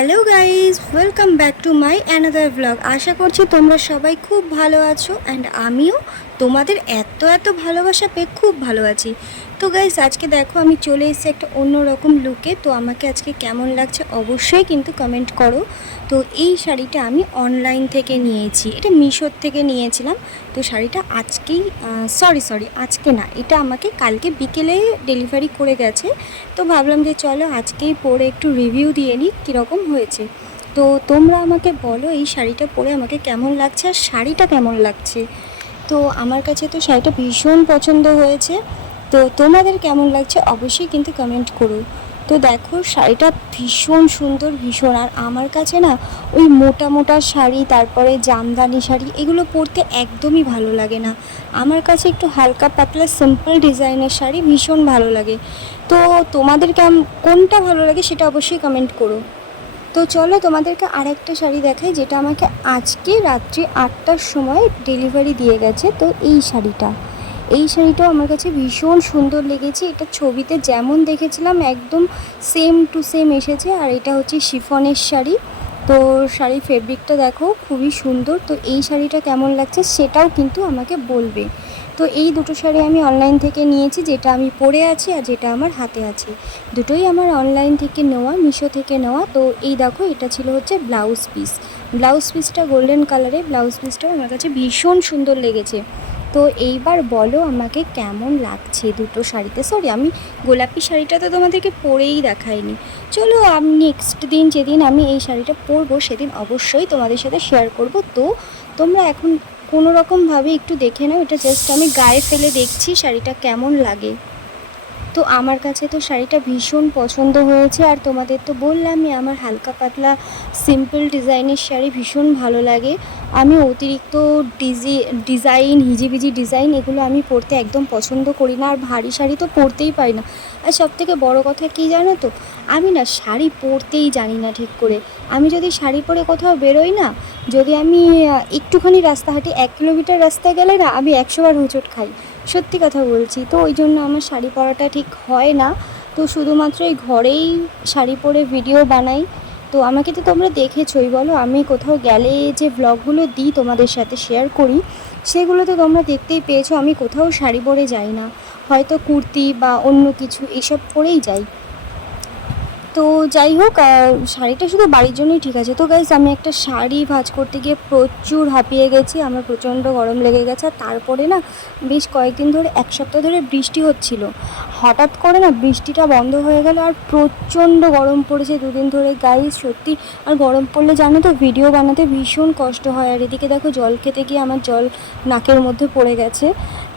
Hello guys welcome back to my another blog আশা করছি তোমরা সবাই খুব ভালো আছো অ্যান্ড আমিও তোমাদের এত এত ভালোবাসা পেয়ে খুব ভালো আছি। তো গাইজ আজকে দেখো আমি চলে এসেছি একটা অন্যরকম লুকে তো আমাকে আজকে কেমন লাগছে অবশ্যই কিন্তু কমেন্ট করো। তো এই শাড়িটা আমি অনলাইন থেকে নিয়েছি। এটা মিশোর থেকে নিয়েছিলাম। তো শাড়িটা আজকেই সরি সরি আজকে না, এটা আমাকে কালকে বিকেলে ডেলিভারি করে গেছে। তো ভাবলাম যে চলো আজকেই পরে একটু রিভিউ দিয়ে নিই, কীরকম হয়েছে। তো তোমরা আমাকে বলো এই শাড়িটা পরে আমাকে কেমন লাগছে আর শাড়িটা কেমন লাগছে। তো আমার কাছে তো শাড়িটা ভীষণ পছন্দ হয়েছে। তো তোমাদের কেমন লাগছে অবশ্যই কিন্তু কমেন্ট করো। তো দেখো, শাড়িটা ভীষণ সুন্দর, ভীষণ। আর আমার কাছে না ওই মোটা মোটা শাড়ি, তারপরে জামদানি শাড়ি, এগুলো পরতে একদমই ভালো লাগে না। আমার কাছে একটু হালকা পাতলা সিম্পল ডিজাইনের শাড়ি ভীষণ ভালো লাগে। তো তোমাদের কেম, কোনটা ভালো লাগে সেটা অবশ্যই কমেন্ট করো। তো চলো তোমাদেরকে আরেকটা শাড়ি দেখাই, যেটা আমাকে আজকে রাত্রি আটটার সময় ডেলিভারি দিয়ে গেছে। তো এই শাড়িটা। এই শাড়িটাও আমার কাছে ভীষণ সুন্দর লেগেছে। এটা ছবিতে যেমন দেখেছিলাম একদম সেম টু সেম এসেছে আর এটা হচ্ছে শিফনের শাড়ি। তো শাড়ির ফেব্রিকটা দেখো, খুবই সুন্দর। তো এই শাড়িটা কেমন লাগছে সেটাও কিন্তু আমাকে বলবে। তো এই দুটো শাড়ি আমি অনলাইন থেকে নিয়েছি, যেটা আমি পরে আছি আর যেটা আমার হাতে আছে। দুটোই আমার অনলাইন থেকে নেওয়া, মিশো থেকে নেওয়া। তো এই দেখো, এটা ছিল হচ্ছে ব্লাউজ পিস ব্লাউজ পিসটা গোল্ডেন কালারে ব্লাউজ পিসটাও আমার কাছে ভীষণ সুন্দর লেগেছে। তো এইবার বলো আমাকে কেমন লাগছে দুটো শাড়িতে? সরি আমি গোলাপি শাড়িটা তো তোমাদেরকে পরেই দেখাইনি। চলো আমি নেক্সট দিন যেদিন আমি এই শাড়িটা পরবো সেদিন অবশ্যই তোমাদের সাথে শেয়ার করব। তো তোমরা এখন কোনো রকমভাবে একটু দেখে নাও, এটা জাস্ট আমি গায়ে ফেলে দেখছি শাড়িটা কেমন লাগে। তো আমার কাছে তো শাড়িটা ভীষণ পছন্দ হয়েছে। আর তোমাদের তো বললামই, আমার হালকা পাতলা সিম্পল ডিজাইনের শাড়ি ভীষণ ভালো লাগে। আমি অতিরিক্ত ডিজি ডিজাইন হিজিবিজি ডিজাইন এগুলো আমি পরতে একদম পছন্দ করি না। আর ভারী শাড়ি তো পরতেই পারি না। আর সব থেকে বড়ো কথা কী জানো তো, আমি না শাড়ি পরতেই জানি না ঠিক করে। আমি যদি শাড়ি পরে কোথাও বেরোই না, যদি আমি একটুখানি রাস্তা হাঁটি এক কিলোমিটার রাস্তায় গেলে না, আমি একশোবার হোঁচট খাই। সত্যি কথা বলছি। তো ওই জন্য আমার শাড়ি পরাটা ঠিক হয় না। তো শুধুমাত্র এই ঘরেই শাড়ি পরে ভিডিও বানাই। তো আমাকে তো তোমরা দেখেছই, বলো। আমি কোথাও গেলে যে ব্লগগুলো দিই তোমাদের সাথে শেয়ার করি, সেগুলো তো তোমরা দেখতেই পেয়েছ। আমি কোথাও শাড়ি পরে যাই না। হয়তো কুর্তি বা অন্য কিছু এসব পরেই যাই। তো যাই হোক শাড়িটা শুধু বাড়ির জন্যই ঠিক আছে। তো গাইজ আমি একটা শাড়ি ভাঁজ করতে গিয়ে প্রচুর হাঁপিয়ে গেছি, আমার প্রচণ্ড গরম লেগে গেছে। আর তারপরে না, বেশ কয়েকদিন ধরে, এক সপ্তাহ ধরে বৃষ্টি হচ্ছিল। হঠাৎ করে না, বৃষ্টিটা বন্ধ হয়ে গেল আর প্রচণ্ড গরম পড়েছে দুদিন ধরে। গাইজ সত্যি, আর গরম পড়লে জানো তো ভিডিও বানাতে ভীষণ কষ্ট হয়। আর এদিকে দেখো, জল খেতে গিয়ে আমার জল নাকের মধ্যে পড়ে গেছে।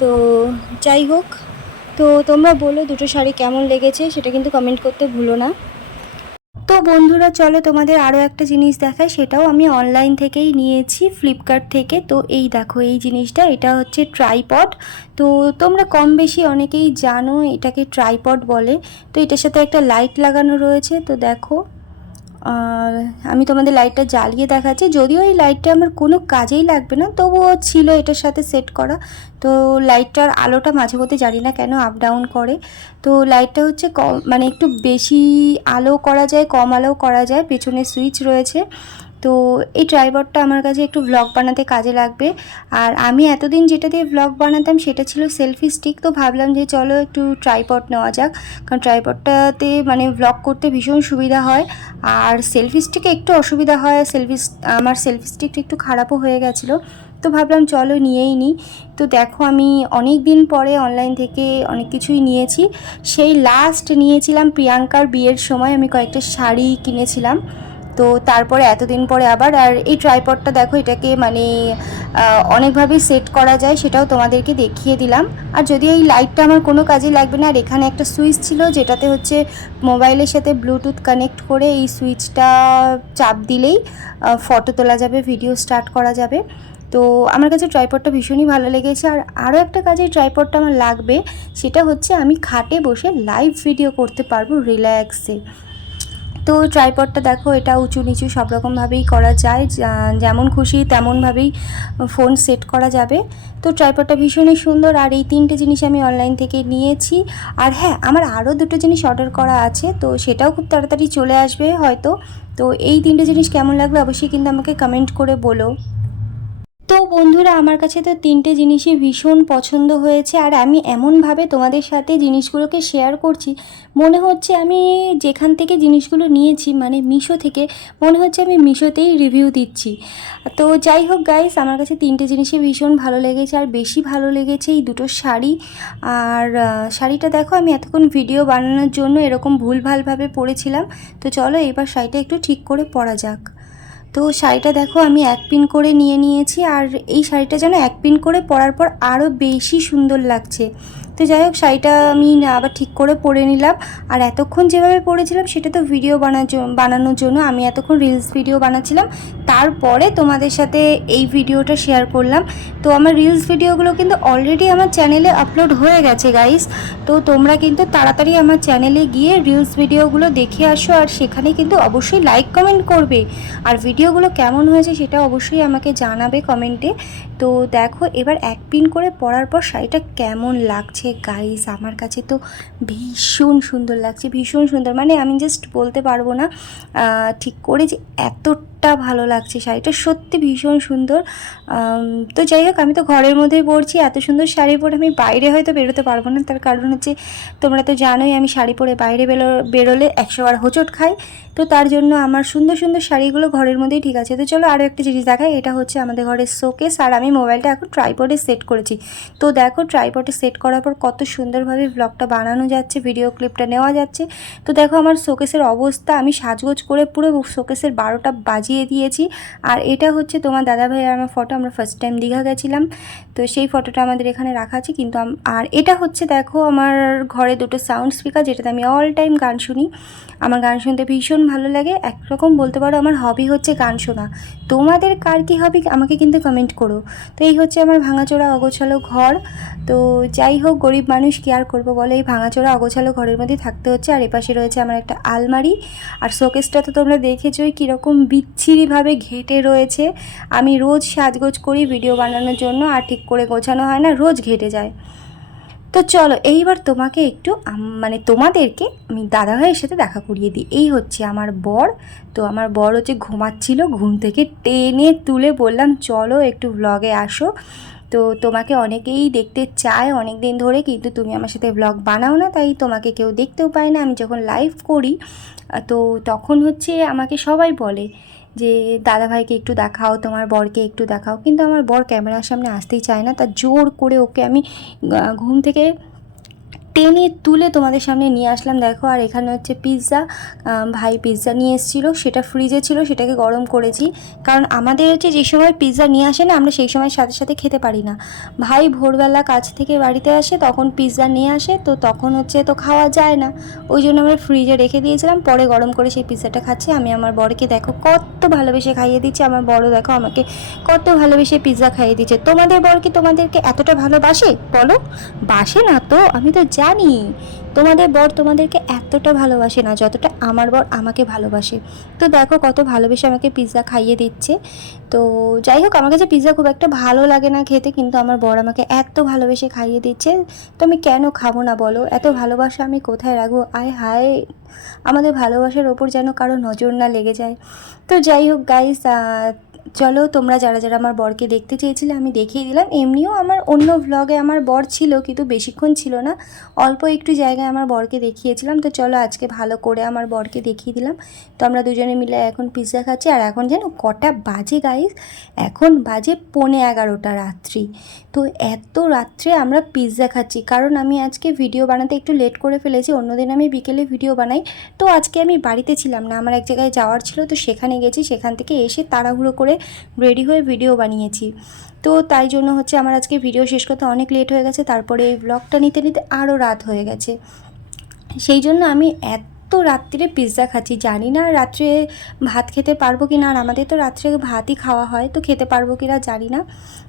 তো যাই হোক, তো তোমরা বলো দুটো শাড়ি কেমন লেগেছে, সেটা কিন্তু কমেন্ট করতে ভুলো না। তো বন্ধুরা, চলো তোমাদের আরও একটা জিনিস দেখায় সেটাও আমি অনলাইন থেকেই নিয়েছি ফ্লিপকার্ট থেকে। তো এই দেখো, এই জিনিসটা, এটা হচ্ছে ট্রাইপড তো তোমরা কম বেশি অনেকেই জানো এটাকে ট্রাইপড বলে। তো এটার সাথে একটা লাইট লাগানো রয়েছে। তো দেখো আর আমি তোমাদের লাইটটা জ্বালিয়ে দেখাচ্ছি। যদিও এই লাইটটা আমার কোনো কাজেই লাগবে না, তবুও ছিল এটার সাথে সেট করা। তো লাইটটার আলোটা মাঝে মধ্যে জানি না কেন আপ ডাউন করে। তো লাইটটা হচ্ছে কম মানে একটু বেশি আলো করা যায়, কম আলো করা যায় পেছনে সুইচ রয়েছে। তো এই ট্রাইপডটা আমার কাছে একটু ব্লগ বানাতে কাজে লাগবে। আর আমি এতদিন যেটা দিয়ে ব্লগ বানাতাম সেটা ছিল সেলফি স্টিক তো ভাবলাম যে চলো একটু ট্রাইপড নেওয়া যাক। কারণ ট্রাইপডটাতে মানে ব্লগ করতে ভীষণ সুবিধা হয়। আর সেলফি স্টিকে একটু অসুবিধা হয় সেলফি আমার সেলফি স্টিকটা একটু খারাপও হয়ে গেছিল। তো ভাবলাম চলো নিয়েই নিই তো দেখো আমি অনেক দিন পরে অনলাইন থেকে অনেক কিছুই নিয়েছি। সেই লাস্ট নিয়েছিলাম প্রিয়াঙ্কার বিয়ের সময় আমি কয়েকটা শাড়ি কিনেছিলাম। তো তারপরে এতদিন পরে আবার, আর এই ট্রাইপডটা দেখো, এটাকে মানে অনেকভাবেই সেট করা যায়, সেটাও তোমাদেরকে দেখিয়ে দিলাম। আর যদি এই লাইটটা আমার কোনো কাজে লাগবে না, আর এখানে একটা সুইচ ছিল, যেটাতে হচ্ছে মোবাইলের সাথে ব্লুটুথ কানেক্ট করে এই সুইচটা চাপ দিলেই ফটো তোলা যাবে ভিডিও স্টার্ট করা যাবে। তো আমার কাছে ট্রাইপডটা ভীষণই ভালো লেগেছে। আর আরও একটা কাজে ট্রাইপডটা আমার লাগবে, সেটা হচ্ছে আমি খাটে বসে লাইভ ভিডিও করতে পারব রিল্যাক্সে তো ট্রাইপডটা দেখো, এটা উঁচু নিচু সব রকমভাবেই করা যায়। যেমন খুশি তেমনভাবেই ফোন সেট করা যাবে। তো ট্রাইপডটা ভীষণই সুন্দর। আর এই তিনটে জিনিস আমি অনলাইন থেকে নিয়েছি। আর হ্যাঁ আমার আরও দুটো জিনিস অর্ডার করা আছে, তো সেটাও খুব তাড়াতাড়ি চলে আসবে হয়তো। তো এই তিনটে জিনিস কেমন লাগল অবশ্যই কিন্তু আমাকে কমেন্ট করে বলো। তো বন্ধুরা, আমার কাছে তো তিনটে জিনিসই ভীষণ পছন্দ হয়েছে আর আমি এমনভাবে তোমাদের সাথে জিনিসগুলোকে শেয়ার করছি। মনে হচ্ছে আমি যেখান থেকে জিনিসগুলো নিয়েছি মানে মিশো থেকে, মনে হচ্ছে আমি মিশোতেই রিভিউ দিচ্ছি। তো যাই হোক গাইস আমার কাছে তিনটে জিনিসই ভীষণ ভালো লেগেছে আর বেশি ভালো লেগেছে এই দুটো শাড়ি। আর শাড়িটা দেখো, আমি এতক্ষণ ভিডিও বানানোর জন্য এরকম ভুলভালভাবে পরেছিলাম তো চলো, এবার শাড়িটা একটু ঠিক করে পরা যাক। তো শাড়িটা দেখো, আমি এক পিন করে নিয়ে নিয়েছি আর এই শাড়িটা যেন এক পিন করে পরার পর আরও বেশি সুন্দর লাগছে। তো যাই হোক, শাড়িটা আমি আবার ঠিক করে পরে নিলাম। আর এতক্ষণ যেভাবে পরেছিলাম, সেটা তো ভিডিও বানানোর জন্য আমি এতক্ষণ রিলস ভিডিও বানাচ্ছিলাম। তারপরে তোমাদের সাথে এই ভিডিওটা শেয়ার করলাম। তো আমার রিলস ভিডিওগুলো কিন্তু অলরেডি আমার চ্যানেলে আপলোড হয়ে গেছে গাইস তো তোমরা কিন্তু তাড়াতাড়ি আমার চ্যানেলে গিয়ে রিলস ভিডিওগুলো দেখে আসো, আর সেখানে কিন্তু অবশ্যই লাইক কমেন্ট করবে। আর ভিডিওগুলো কেমন হয়েছে সেটা অবশ্যই আমাকে জানাবে কমেন্টে তো দেখো, এবার এক পিন করে পরার পর শাড়িটা কেমন লাগছে গাইস আমার কাছে তো ভীষণ সুন্দর লাগছে, ভীষণ সুন্দর। মানে আমি জাস্ট বলতে পারব না ঠিক করে যে এতটা ভালো লাগছে শাড়িটা, সত্যি ভীষণ সুন্দর। তো যাই হোক, আমি তো ঘরের মধ্যেই পরছি, এত সুন্দর শাড়ি পরে আমি বাইরে হয়তো বেরোতে পারব না। তার কারণ হচ্ছে, তোমরা তো জানোই আমি শাড়ি পরে বাইরে বেরো, বেরোলে একশো বার হোঁচট খাই। তো তার জন্য আমার সুন্দর সুন্দর শাড়িগুলো ঘরের মধ্যেই ঠিক আছে। তো চলো আরও একটা জিনিস দেখাই, এটা হচ্ছে আমাদের ঘরের শোকেস, আর আমি মোবাইলটা এখন ট্রাইপডে সেট করেছি। তো দেখো ট্রাইপডে সেট করার পর কত সুন্দরভাবে ব্লগটা বানানো যাচ্ছে ভিডিও ক্লিপটা নেওয়া যাচ্ছে। তো দেখো আমার শোকেসের অবস্থা, আমি সাজগোজ করে পুরো শোকেসের বারোটা বাজিয়ে দিয়েছি। আর এটা হচ্ছে তোমার দাদাভাই আর আমার ফটো আমরা ফার্স্ট টাইম দীঘা গেছিলাম। তো সেই ফটোটা আমাদের এখানে রাখা আছে, কিন্তু আর এটা হচ্ছে দেখো আমার ঘরে দুটো সাউন্ড স্পিকার যেটাতে আমি অল টাইম গান শুনি। আমার গান শুনতে ভীষণ ভালো লাগে। একরকম বলতে পারো আমার হবি হচ্ছে গান শোনা। তোমাদের কার কী হবি আমাকে কিন্তু কমেন্ট করো। তো এই হচ্ছে আমার ভাঙাচোরা অগোছালো ঘর। তো যাই হোক গরিব মানুষ কি আর করব বলো? এই ভাঙাচোরা অগোছালো ঘরের মধ্যে থাকতে হচ্ছে, আর এপাশে রয়েছে আমার একটা আলমারি। আর শোকেসটা তো তোমরা দেখেছোই কীরকম বিচ্ছিরিভাবে ঘেটে রয়েছে। আমি রোজ সাজগোজ করি ভিডিও বানানোর জন্য, আর ঠিক করে গোছানো হয় না, রোজ ঘেটে যায়। তো চলো, এইবার তোমাকে একটু মানে তোমাদেরকে আমি দাদাভাইয়ের সাথে দেখা করিয়ে দিই। এই হচ্ছে আমার বর। তো আমার বর হচ্ছে ঘুমাচ্ছিল, ঘুম থেকে টেনে তুলে বললাম, চলো একটু ব্লগে আসো। তো তোমাকে অনেকেই দেখতে চায় অনেক দিন ধরে, কিন্তু তুমি আমার সাথে ব্লগ বানাও না, তাই তোমাকে কেউ দেখতেও পায় না। আমি যখন লাইভ করি তো তখন হচ্ছে আমাকে সবাই বলে যে দাদাভাইকে একটু দেখাও, তোমার বরকে একটু দেখাও। কিন্তু আমার বর ক্যামেরার সামনে আসতেই চায় না। তা জোর করে ওকে আমি ঘুম থেকে টেনে তুলে তোমাদের সামনে নিয়ে আসলাম। দেখো, আর এখানে হচ্ছে পিৎজা ভাই পিৎজা নিয়ে এসেছিল। সেটা ফ্রিজে ছিল, সেটাকে গরম করেছি। কারণ আমাদের হচ্ছে যে সময় পিৎজা নিয়ে আসে না, আমরা সেই সময় সাথে সাথে খেতে পারি না। ভাই ভোরবেলা কাজ থেকে বাড়িতে আসে, তখন পিৎজা নিয়ে আসে, তো তখন হচ্ছে তো খাওয়া যায় না। ওই জন্য আমরা ফ্রিজে রেখে দিয়েছিলাম, পরে গরম করে সেই পিৎজাটা খাচ্ছি। আমি আমার বরকে দেখো, কত ভালোবেসে খাইয়ে দিচ্ছি। আমার বড় দেখো, আমাকে কত ভালোবেসে পিৎজা খাইয়ে দিচ্ছে। তোমাদের বর কি তোমাদেরকে এতটা ভালোবাসে? বলো। বাসে না তো, আমি তো জানি, তোমাদের বর তোমাদেরকে এতটা ভালোবাসে না যতটা আমার বর আমাকে ভালোবাসে। তো দেখো কত ভালোবেসে আমাকে পিৎজা খাইয়ে দিচ্ছে। তো যাই হোক, আমার কাছে পিৎজা খুব একটা ভালো লাগে না খেতে, কিন্তু আমার বর আমাকে এত ভালোবেসে খাইয়ে দিচ্ছে। তো আমি কেন খাব না বলো? এত ভালোবাসা আমি কোথায় রাখব? আয় হায়, আমাদের ভালোবাসার ওপর যেন কারও নজর না লেগে যায়। তো যাই হোক গাইস চলো তোমরা যারা যারা আমার বরকে দেখতে চেয়েছিলে, আমি দেখিয়ে দিলাম। এমনিও আমার অন্য ভ্লগে আমার বর ছিল, কিন্তু বেশিক্ষণ ছিল না। অল্প একটু জায়গায় আমার বরকে দেখিয়েছিলাম। তো চলো আজকে ভালো করে আমার বরকে দেখিয়ে দিলাম। তো আমরা দুজনে মিলে এখন পিৎজা খাচ্ছি। আর এখন যেন কটা বাজে গাইস এখন বাজে পৌনে এগারোটা রাত্রি। তো এত রাত্রে আমরা পিৎজা খাচ্ছি। কারণ আমি আজকে ভিডিও বানাতে একটু লেট করে ফেলেছি। অন্যদিন আমি বিকেলে ভিডিও বানাই। তো আজকে আমি বাড়িতে ছিলাম না। আমার এক জায়গায় যাওয়ার ছিল। তো সেখানে গেছি। সেখান থেকে এসে তাড়াহুড়ো করে রেডি হয়ে ভিডিও বানিয়েছি। তো তাই জন্য হচ্ছে আমার আজকে ভিডিও শেষ করতে অনেক লেট হয়ে গেছে, তারপরে এই ব্লগটা নিতে নিতে আরও রাত হয়ে গেছে। সেই জন্য আমি এত রাত্রিরে পিৎজা খাচ্ছি। জানি না রাত্রে ভাত খেতে পারব কি না আর আমাদের তো রাত্রে ভাতই খাওয়া হয়, তো খেতে পারব কি না জানি না।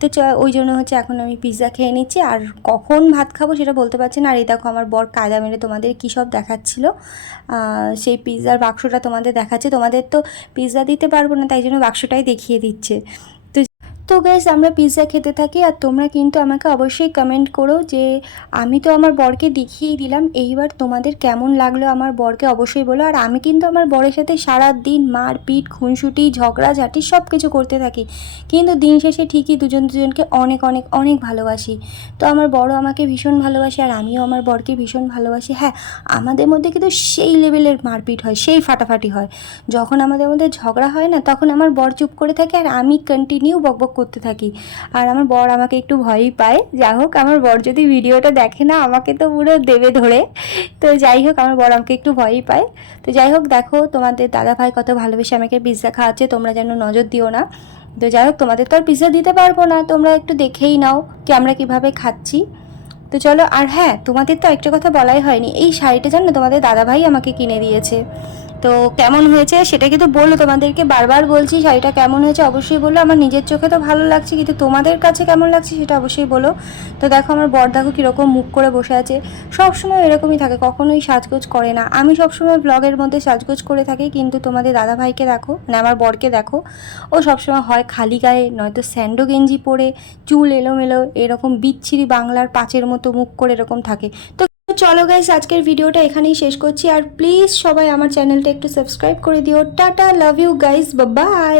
তো ওই জন্য হচ্ছে এখন আমি পিৎজা খেয়ে নিচ্ছি, আর কখন ভাত খাব সেটা বলতে পারছি না। আর এই দেখো আমার বর কায়দা মেরে তোমাদের কী সব দেখাচ্ছিল। সেই পিৎজার বাক্সটা তোমাদের দেখাচ্ছে। তোমাদের তো পিৎজা দিতে পারব না, তাই জন্য বাক্সটাই দেখিয়ে দিচ্ছে। তো গ্যাস আমরা পিৎজা খেতে থাকি আর তোমরা কিন্তু আমাকে অবশ্যই কমেন্ট করো যে আমি তো আমার বরকে দেখিয়েই দিলাম, এইবার তোমাদের কেমন লাগল আমার বরকে অবশ্যই বলো। আর আমি কিন্তু আমার বরের সাথে সারা দিন মারপিট, খুনসুটি, ঝগড়াঝাটি সব কিছু করতে থাকি। কিন্তু দিন শেষে ঠিকই দুজন দুজনকে অনেক অনেক অনেক ভালোবাসি। তো আমার বড় আমাকে ভীষণ ভালোবাসে আর আমিও আমার বরকে ভীষণ ভালোবাসি। হ্যাঁ আমাদের মধ্যে কিন্তু সেই লেভেলের মারপিট হয়, সেই ফাটাফাটি হয়। যখন আমাদের মধ্যে ঝগড়া হয় না, তখন আমার বর চুপ করে থাকে আর আমি কন্টিনিউ বকবক করতে থাকি। আর আমার বর আমাকে একটু ভয়ই পায়। যাই হোক, আমার বর যদি ভিডিওটা দেখে না, আমাকে তো পুরো দেবে ধরে। তো যাই হোক, আমার বর আমাকে একটু ভয়ই পায়। তো যাই হোক, দেখো, তোমাদের দাদা ভাই কত ভালোবেসে আমাকে পিৎজা খাওয়াচ্ছে, তোমরা যেন নজর দিও না। তো যাই হোক, তোমাদের তো আর পিৎজা দিতে পারব না, তোমরা একটু দেখেই নাও কি আমরা কীভাবে খাচ্ছি। তো চলো, আর হ্যাঁ তোমাদের তো একটা কথা বলাই হয়নি, এই শাড়িটা জানো, তোমাদের দাদাভাই আমাকে কিনে দিয়েছে। তো কেমন হয়েছে সেটা কিন্তু বলল তোমাদেরকে, বারবার বলছি শাড়িটা কেমন হয়েছে অবশ্যই বলল। আমার নিজের চোখে তো ভালো লাগছে, কিন্তু তোমাদের কাছে কেমন লাগছে সেটা অবশ্যই বলো। তো দেখো আমার বর কীরকম মুখ করে বসে আছে। সবসময় এরকমই থাকে, কখনোই সাজগোজ করে না। আমি সবসময় ব্লগের মধ্যে সাজগোজ করে থাকি, কিন্তু তোমাদের দাদাভাইকে দেখো মানে আমার বরকে দেখো, ও সবসময় হয় খালি গায়ে, নয়তো স্যান্ডো গেঞ্জি পরে, চুল এলোমেলো, এরকম বিচ্ছিরি বাংলার পাঁচের মতো মুখ করে এরকম থাকে। তো চলো গাইস আজকের ভিডিওটা এখানেই শেষ করছি। আর প্লিজ সবাই আমার চ্যানেলটা একটু সাবস্ক্রাইব করে দিও। Tata love you guys bye